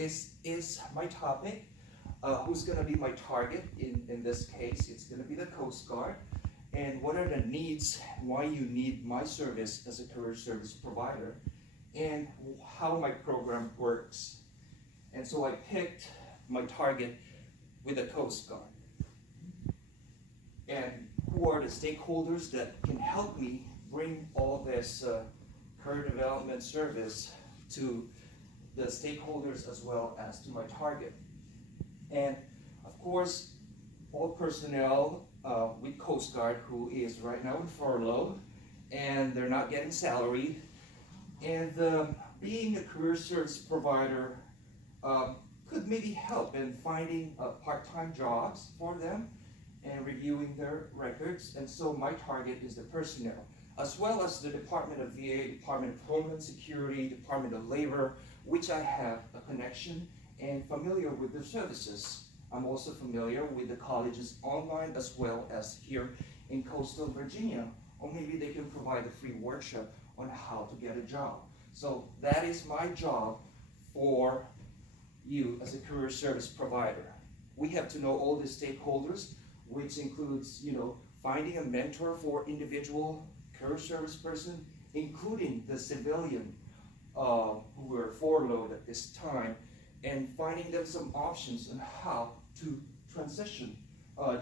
this is my topic. Who's going to be my target in this case? It's going to be the Coast Guard. And what are the needs, why you need my service as a career service provider, and how my program works. And so I picked my target with the Coast Guard. And who are the stakeholders that can help me bring all this career development service to the stakeholders as well as to my target. And of course, all personnel with Coast Guard who is right now in furlough and they're not getting salary. And being a career service provider could maybe help in finding part-time jobs for them and reviewing their records. And so my target is the personnel, as well as the Department of VA, Department of Homeland Security, Department of Labor, which I have a connection and familiar with their services. I'm also familiar with the colleges online as well as here in coastal Virginia, or maybe they can provide a free workshop on how to get a job. So that is my job for you as a career service provider. We have to know all the stakeholders, which includes, finding a mentor for individual career service person, including the civilian who are furloughed at this time, and finding them some options on how to transition,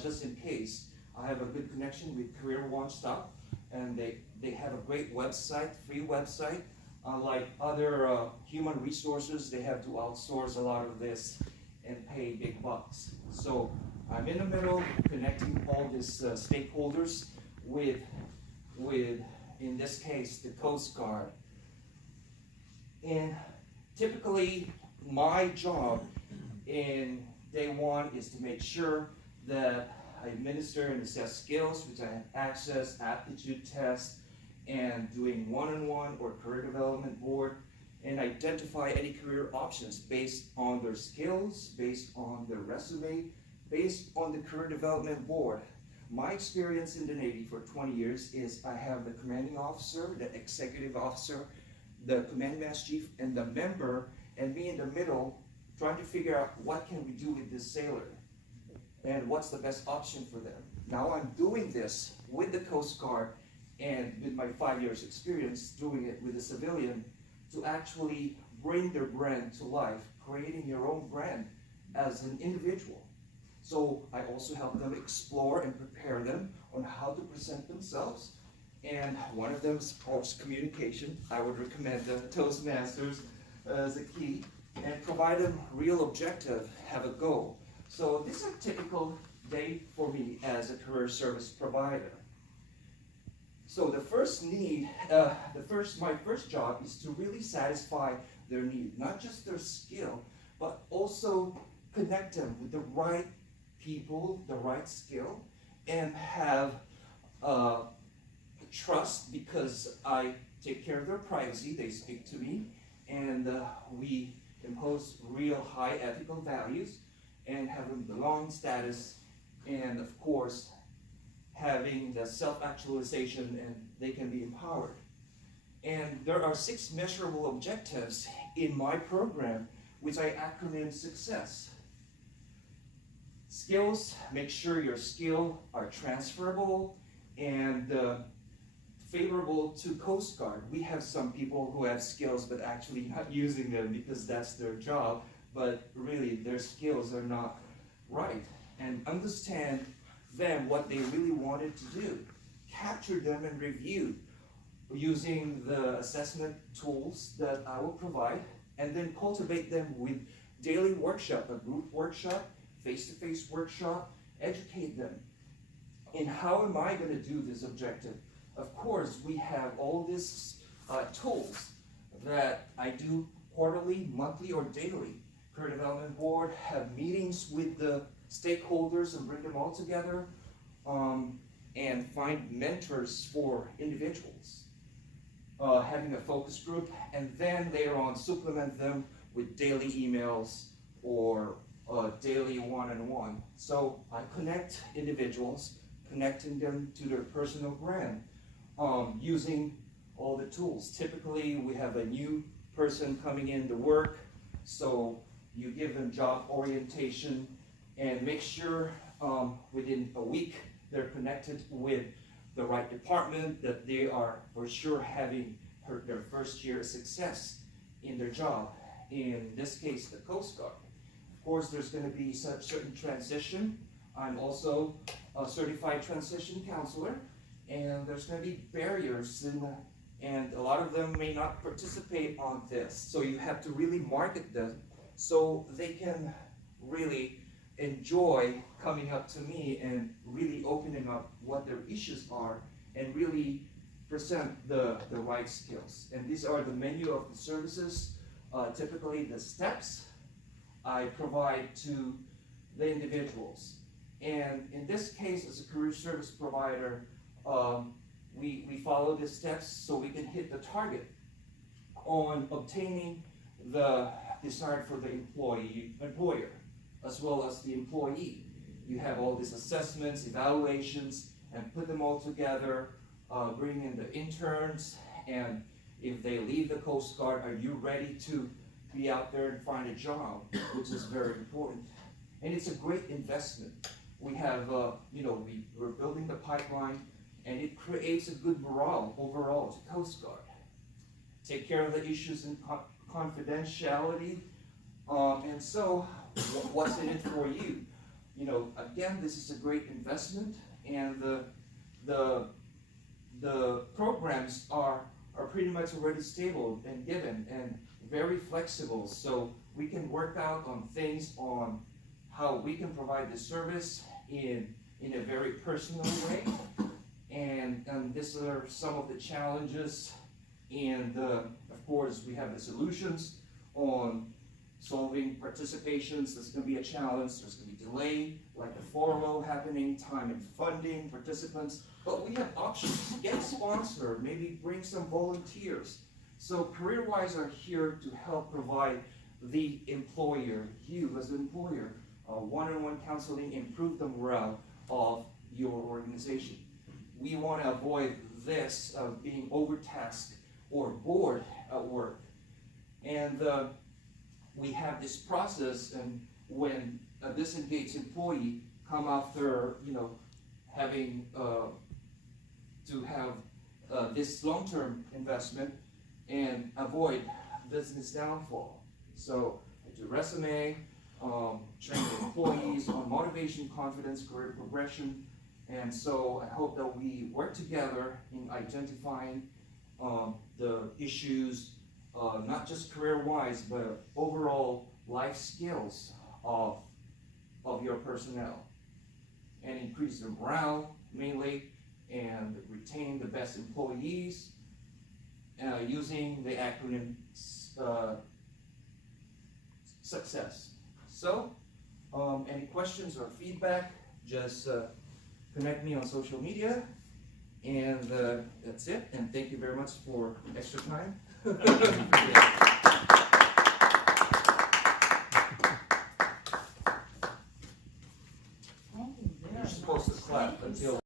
just in case. I have a good connection with CareerWise, and they have a great website, free website. Like other human resources, they have to outsource a lot of this and pay big bucks. So I'm in the middle, connecting all these stakeholders with, in this case, the Coast Guard. And typically, my job in day one is to make sure that I administer and assess skills, which I have access, aptitude tests, and doing one-on-one or career development board, and identify any career options based on their skills, based on their resume, based on the career development board. My experience in the Navy for 20 years is I have the commanding officer, the executive officer, the command master chief, and the member, and me in the middle, trying to figure out what can we do with this sailor and what's the best option for them. Now I'm doing this with the Coast Guard and with my 5 years experience doing it with a civilian to actually bring their brand to life, creating your own brand as an individual. So I also help them explore and prepare them on how to present themselves. And one of them is, of course, communication. I would recommend the Toastmasters as a key, and provide them real objective, have a goal. So this is a typical day for me as a career service provider. So the first need, my first job is to really satisfy their need, not just their skill, but also connect them with the right people, the right skill, and have trust, because I take care of their privacy, they speak to me, and we impose real high ethical values and have a belong status, and of course having the self-actualization, and they can be empowered. And there are 6 measurable objectives in my program, which I acronym SUCCESS. Skills, make sure your skills are transferable and favorable to Coast Guard. We have some people who have skills but actually not using them because that's their job, but really their skills are not right. And understand them what they really wanted to do. Capture them and review using the assessment tools that I will provide, and then cultivate them with daily workshop, a group workshop, face-to-face workshop, educate them. And how am I going to do this objective? Of course, we have all these tools that I do quarterly, monthly, or daily. Career Development Board have meetings with the stakeholders and bring them all together, and find mentors for individuals. Having a focus group, and then later on supplement them with daily emails or daily one-on-one. So I connect individuals, connecting them to their personal brand, using all the tools. Typically, we have a new person coming in to work, so you give them job orientation, and make sure within a week they're connected with the right department, that they are for sure having their first year success in their job. In this case, the Coast Guard. Of course, there's going to be certain transition. I'm also a certified transition counselor, and there's going to be barriers, and a lot of them may not participate on this. So you have to really market them so they can really enjoy coming up to me and really opening up what their issues are and really present the right skills. And these are the menu of the services. Typically the steps I provide to the individuals. And in this case, as a career service provider, we follow the steps so we can hit the target on obtaining the desired for the employer, as well as the employee. You have all these assessments, evaluations, and put them all together, bring in the interns, and if they leave the Coast Guard, are you ready to be out there and find a job, which is very important. And it's a great investment. We have, we're building the pipeline, and it creates a good morale overall to Coast Guard. Take care of the issues in confidentiality, and so what's in it for you? Again, this is a great investment, and the programs are pretty much already stable and given and very flexible, so we can work out on things on how we can provide the service in a very personal way. And these are some of the challenges, and of course we have the solutions on solving participations. There's going to be a challenge, there's going to be delay, like the furlough happening, time and funding participants, but we have options. Get a sponsor, maybe bring some volunteers. So CareerWise are here to help provide the employer, you as an employer, one-on-one counseling, improve the morale of your organization. We want to avoid this of being overtasked or bored at work. And we have this process, and when a disengaged employee come after, having to have this long-term investment and avoid business downfall. So I do resume, train the employees on motivation, confidence, career progression, and so I hope that we work together in identifying the issues, not just career-wise, but overall life skills of your personnel, and increase their morale mainly, and retain the best employees using the acronym SUCCESS. So, any questions or feedback, just connect me on social media, and that's it. And thank you very much for extra time. You're supposed to clap until